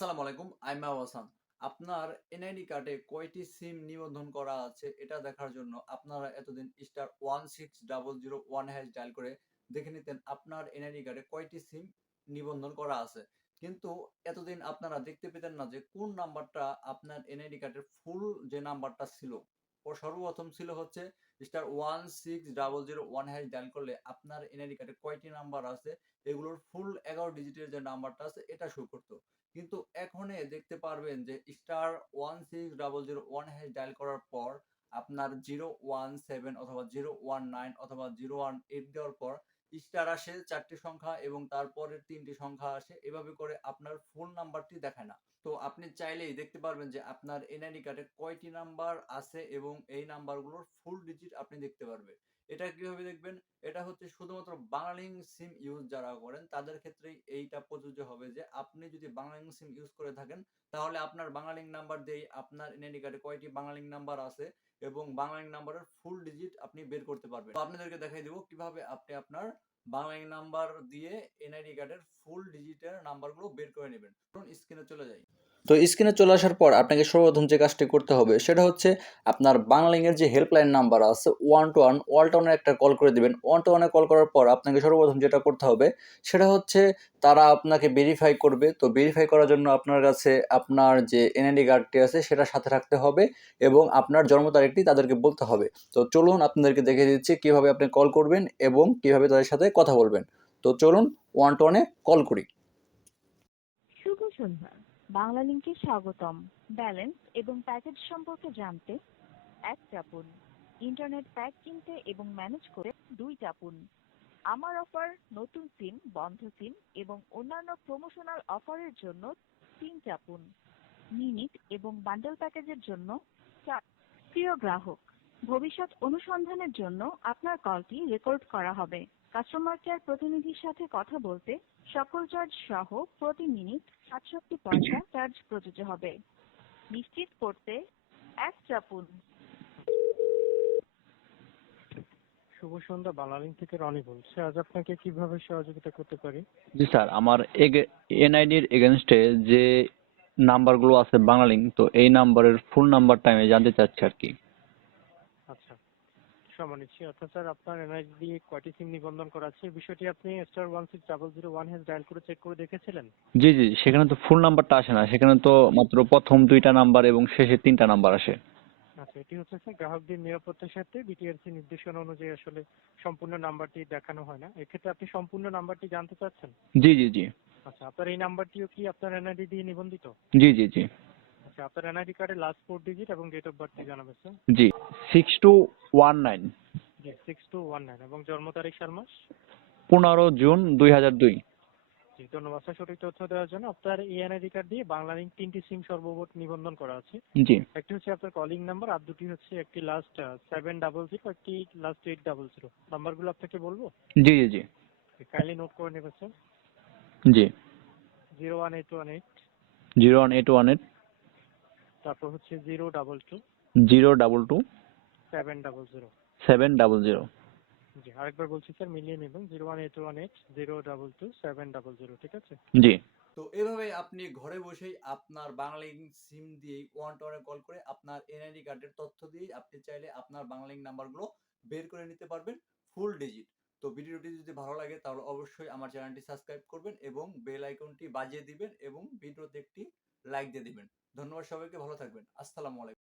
আসসালামু আলাইকুম, আমি হাসান। আপনার এনআইডি কার্ডে কয়টি সিম নিবন্ধন করা আছে এটা দেখার জন্য আপনারা এতদিন *16001# ডায়াল করে দেখে নিতেন আপনার এনআইডি কার্ডে কয়টি সিম নিবন্ধন করা আছে। কিন্তু এতদিন আপনারা দেখতে পেতেন না যে কোন নাম্বারটা আপনার এনআইডি কার্ডের ফুল যে নাম্বারটা ছিল। সর্বপ্রথম ছিল হচ্ছে *16001# ডায়াল করলে আপনার এনআইডি কার্ডে কয়টি নাম্বার আছে এগুলোর ফুল 11 ডিজিটের যে নাম্বারটা আছে এটা শো করত। কিন্তু এখনে দেখতে পারবেন যে *16001# ডায়াল করার পর আপনার 017 অথবা 019 অথবা 018 দেওয়ার পর স্টার আসে 4টি সংখ্যা এবং তারপরের 3টি সংখ্যা আসে। এভাবে করে আপনার ফুল নাম্বারটি দেখায় না। তো আপনি চাইলেই দেখতে পারবেন যে আপনার এনআইডি কার্ডে কয়টি নাম্বার আছে এবং এই নাম্বারগুলোর ফুল ডিজিট আপনি দেখতে পারবেন। এটা কিভাবে দেখবেন? এটা হচ্ছে শুধুমাত্র বাংলালিংক সিম ইউজ যারা করেন তাদের ক্ষেত্রেই এইটা প্রযোজ্য হবে যে আপনি যদি বাংলালিংক সিম ইউজ করে থাকেন তাহলে আপনার বাংলালিংক নাম্বার দিয়েই আপনার এনআইডি কার্ডে কয়টি বাংলালিংক নাম্বার আছে এবং বাংলালিংক নাম্বারের ফুল ডিজিট আপনি বের করতে পারবেন। তো আপনাদেরকে দেখাই দেব কিভাবে আপনি আপনার বাংলালিংক নাম্বার দিয়ে এনআইডি কার্ডের ফুল ডিজিটের নাম্বারগুলো বের করে নেবেন। স্ক্রিনে চলে যাই। তো স্ক্রিনে চলে আসার পর আপনাকে সর্বপ্রথম যে কাজটি করতে হবে সেটা হচ্ছে আপনার বাংলালিংকের যে হেল্পলাইন নাম্বার আছে 121 ওয়ালটনে একটা কল করে দিবেন। 121-এ কল করার পর আপনাকে সর্বপ্রথম যেটা করতে হবে সেটা হচ্ছে তারা আপনাকে ভেরিফাই করবে। তো ভেরিফাই করার জন্য আপনার কাছে আপনার যে এনআইডি কার্ডটি আছে সেটা সাথে রাখতে হবে এবং আপনার জন্ম তারিখটি তাদেরকে বলতে হবে। তো চলুন আপনাদেরকে দেখিয়ে দিচ্ছি কিভাবে আপনি কল করবেন এবং কিভাবে তাদের সাথে কথা বলবেন। তো চলুন 121-এ কল করি। শুভ সন্ধ্যা। বাংলালিংকে স্বাগতম। ব্যালেন্স এবং প্যাকেজ সম্পর্কে জানতে 1 চাপুন। ইন্টারনেট প্যাক কিনতে এবং ম্যানেজ করে 2 চাপুন। আমার অফার, নতুন সিম, বন্ধ সিম এবং অন্যান্য প্রমোশনাল অফারের জন্য 3 চাপুন। মিনিট এবং বান্ডেল প্যাকেজের জন্য 4। প্রিয় গ্রাহক, ভবিষ্যৎ অনুসন্ধানের জন্য আপনার কলটি রেকর্ড করা হবে। কাস্টমার কেয়ার প্রতিনিধির সাথে কথা বলতে সকল চার্জ সহ প্রতি মিনিট ৬৭ পয়সা চার্জ প্রযোজ্য হবে। নিশ্চিত করতে 1 চাপুন। শুভ সন্ধ্যা, বাংলালিংক থেকে রনি বলছি। আজ আপনাকে কিভাবে সহযোগিতা করতে পারি? জি স্যার, আমার এনআইডির এগেনস্টে যে নাম্বারগুলো আছে বাংলালিংক, তো এই নাম্বারের ফুল নাম্বারটা আমি জানতে চাচ্ছি আর কি। আচ্ছা, সময় নিচ্ছি। অর্থাৎ স্যার, আপনার এনআইডি দিয়ে কয়টি সিম নিবন্ধন করা আছে এই বিষয়টি আপনি *16001# ডায়াল করে চেক করে দেখেছিলেন? জি জি, সেখানে তো ফুল নাম্বারটা আসে না, সেখানে তো মাত্র প্রথম 2টা নাম্বার এবং শেষে 3টা নাম্বার আসে। আচ্ছা, এটি হচ্ছে স্যার গ্রাহকদের নিরাপত্তার সাথে বিটিআরসি নির্দেশনা অনুযায়ী আসলে সম্পূর্ণ নাম্বারটি দেখানো হয় না। এক্ষেত্রে আপনি সম্পূর্ণ নাম্বারটি জানতে চাচ্ছেন? জি জি জি। আচ্ছা, আপনার এই নাম্বারটিও কি আপনার এনআইডি দিয়ে নিবন্ধিত? জি জি জি। আচ্ছা, আপনার এনআইডি কার্ডের লাস্ট 4 ডিজিট এবং ডেট অফ বার্থটি জানাবেন স্যার। জি, 6219। জি, 6219 এবং জন্ম তারিখ, সাল, মাস? 15 জুন 2002। জি, ধন্যবাদ স্যার সঠিক তথ্য দেওয়ার জন্য। আপনার এই এনআইডি কার্ড দিয়ে বাংলালিংক 3টি সিম সর্বমোট নিবন্ধন করা আছে। জি একটি হচ্ছে আপনার কলিং নাম্বার, আর দুটি হচ্ছে একটি লাস্ট 700, একটি লাস্ট 800। নাম্বারগুলো আপনাকে বলবো? জি জি জি। কাইন্ডলি নোট করে নেবেন স্যার। জি। 01818, 01818, তারপর হচ্ছে 022 022 700। 700। জি, আরেকবার বলছি স্যার, মিলিয়ে নেবেন। 01818 022 700, ঠিক আছে? জি। তো এভাবেই আপনি ঘরে বসেই আপনার বাংলালিংক সিম দিয়েই 121-এ কল করে আপনার এনআইডি কার্ডের তথ্য দিয়ে আপনি চাইলে আপনার বাংলালিংক নাম্বারগুলো বের করে নিতে পারবেন ফুল ডিজিট। তো ভিডিওটি যদি ভালো লাগে তাহলে অবশ্যই আমার চ্যানেলটি সাবস্ক্রাইব করবেন এবং বেল আইকনটি বাজিয়ে দিবেন এবং ভিডিওতে একটি লাইক দিয়ে দিবেন। ধন্যবাদ সবাইকে, ভালো থাকবেন। আসসালামু আলাইকুম।